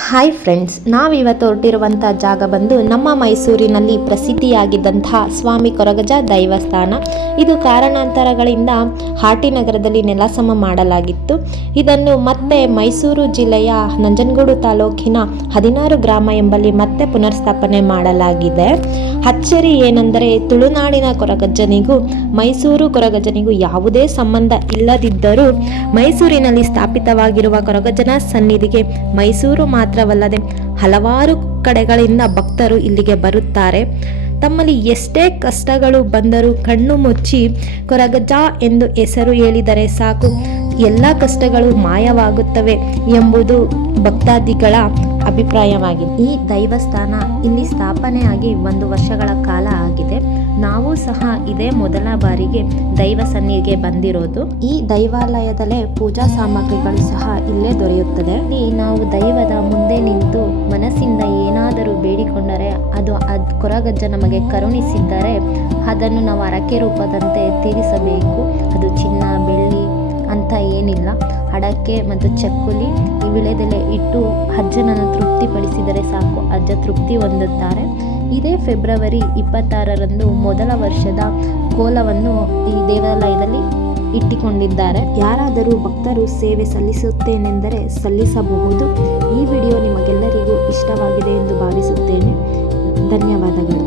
Hi friends, ನಾವಿವತ್ತು ಹೊರಟಿರುವಂಥ ಜಾಗ ಬಂದು ನಮ್ಮ ಮೈಸೂರಿನಲ್ಲಿ ಪ್ರಸಿದ್ಧಿಯಾಗಿದ್ದಂತಹ ಸ್ವಾಮಿ ಕೊರಗಜ್ಜ ದೈವಸ್ಥಾನ. ಇದು ಕಾರಣಾಂತರಗಳಿಂದ ಹಾಟಿನಗರದಲ್ಲಿ ನೆಲಸಮ ಮಾಡಲಾಗಿತ್ತು. ಇದನ್ನು ಮತ್ತೆ ಮೈಸೂರು ಜಿಲ್ಲೆಯ ನಂಜನಗೂಡು ತಾಲೂಕಿನ 16 ಗ್ರಾಮ ಎಂಬಲ್ಲಿ ಮತ್ತೆ ಪುನರ್ಸ್ಥಾಪನೆ ಮಾಡಲಾಗಿದೆ. ಅಚ್ಚರಿ ಏನೆಂದರೆ ತುಳುನಾಡಿನ ಕೊರಗಜ್ಜನಿಗೂ ಮೈಸೂರು ಕೊರಗಜ್ಜನಿಗೂ ಯಾವುದೇ ಸಂಬಂಧ ಇಲ್ಲದಿದ್ದರೂ ಮೈಸೂರಿನಲ್ಲಿ ಸ್ಥಾಪಿತವಾಗಿರುವ ಕೊರಗಜ್ಜನ ಸನ್ನಿಧಿಗೆ ಮೈಸೂರು ಮಾತ್ರವಲ್ಲದೆ ಹಲವಾರು ಕಡೆಗಳಿಂದ ಭಕ್ತರು ಇಲ್ಲಿಗೆ ಬರುತ್ತಾರೆ. ತಮ್ಮಲ್ಲಿ ಎಷ್ಟೇ ಕಷ್ಟಗಳು ಬಂದರೂ ಕಣ್ಣು ಮುಚ್ಚಿ ಕೊರಗಜ್ಜ ಎಂದು ಹೆಸರು ಹೇಳಿದರೆ ಸಾಕು, ಎಲ್ಲ ಕಷ್ಟಗಳು ಮಾಯವಾಗುತ್ತವೆ ಎಂಬುದು ಭಕ್ತಾದಿಗಳ ಅಭಿಪ್ರಾಯವಾಗಿದೆ. ಈ ದೈವಸ್ಥಾನ ಇಲ್ಲಿ ಸ್ಥಾಪನೆಯಾಗಿ 1 ವರ್ಷಗಳ ಕಾಲ ಆಗಿದೆ. ನಾವು ಸಹ ಇದೇ ಮೊದಲ ಬಾರಿಗೆ ದೈವ ಸನ್ನಿಧಿಗೆ ಬಂದಿರೋದು. ಈ ದೈವಾಲಯದಲ್ಲೇ ಪೂಜಾ ಸಾಮಗ್ರಿಗಳು ಸಹ ಇಲ್ಲೇ ದೊರೆಯುತ್ತದೆ. ಇಲ್ಲಿ ನಾವು ದೈವದ ಮುಂದೆ ನಿಂತು ಮನಸ್ಸಿಂದ ಏನಾದರೂ ಬೇಡಿಕೊಂಡರೆ ಅದು ಕೊರಗಜ್ಜ ನಮಗೆ ಕರುಣಿಸಿದ್ದರೆ ಅದನ್ನು ನಾವು ಹರಕೆ ರೂಪದಂತೆ ತೀರಿಸಬೇಕು. ಅದು ಚಿನ್ನ ಬೆಳ್ಳಿ ಅಂತ ಏನಿಲ್ಲ, ಅಡಕೆ ಮತ್ತು ಚಕ್ಕುಲಿ ಈ ವಿಳೆದೆಲೆ ಇಟ್ಟು ಅಜ್ಜನನ್ನು ತೃಪ್ತಿಪಡಿಸಿದರೆ ಸಾಕು, ಅಜ್ಜ ತೃಪ್ತಿ ಹೊಂದುತ್ತಾರೆ. ಇದೇ ಫೆಬ್ರವರಿ 26ರಂದು ಮೊದಲ ವರ್ಷದ ಕೋಲವನ್ನು ಈ ದೇವಾಲಯದಲ್ಲಿ ಇಟ್ಟುಕೊಂಡಿದ್ದಾರೆ. ಯಾರಾದರೂ ಭಕ್ತರು ಸೇವೆ ಸಲ್ಲಿಸುತ್ತೇನೆಂದರೆ ಸಲ್ಲಿಸಬಹುದು. ಈ ವಿಡಿಯೋ ನಿಮಗೆಲ್ಲರಿಗೂ ಇಷ್ಟವಾಗಿದೆ ಎಂದು ಭಾವಿಸುತ್ತೇನೆ. ಧನ್ಯವಾದಗಳು.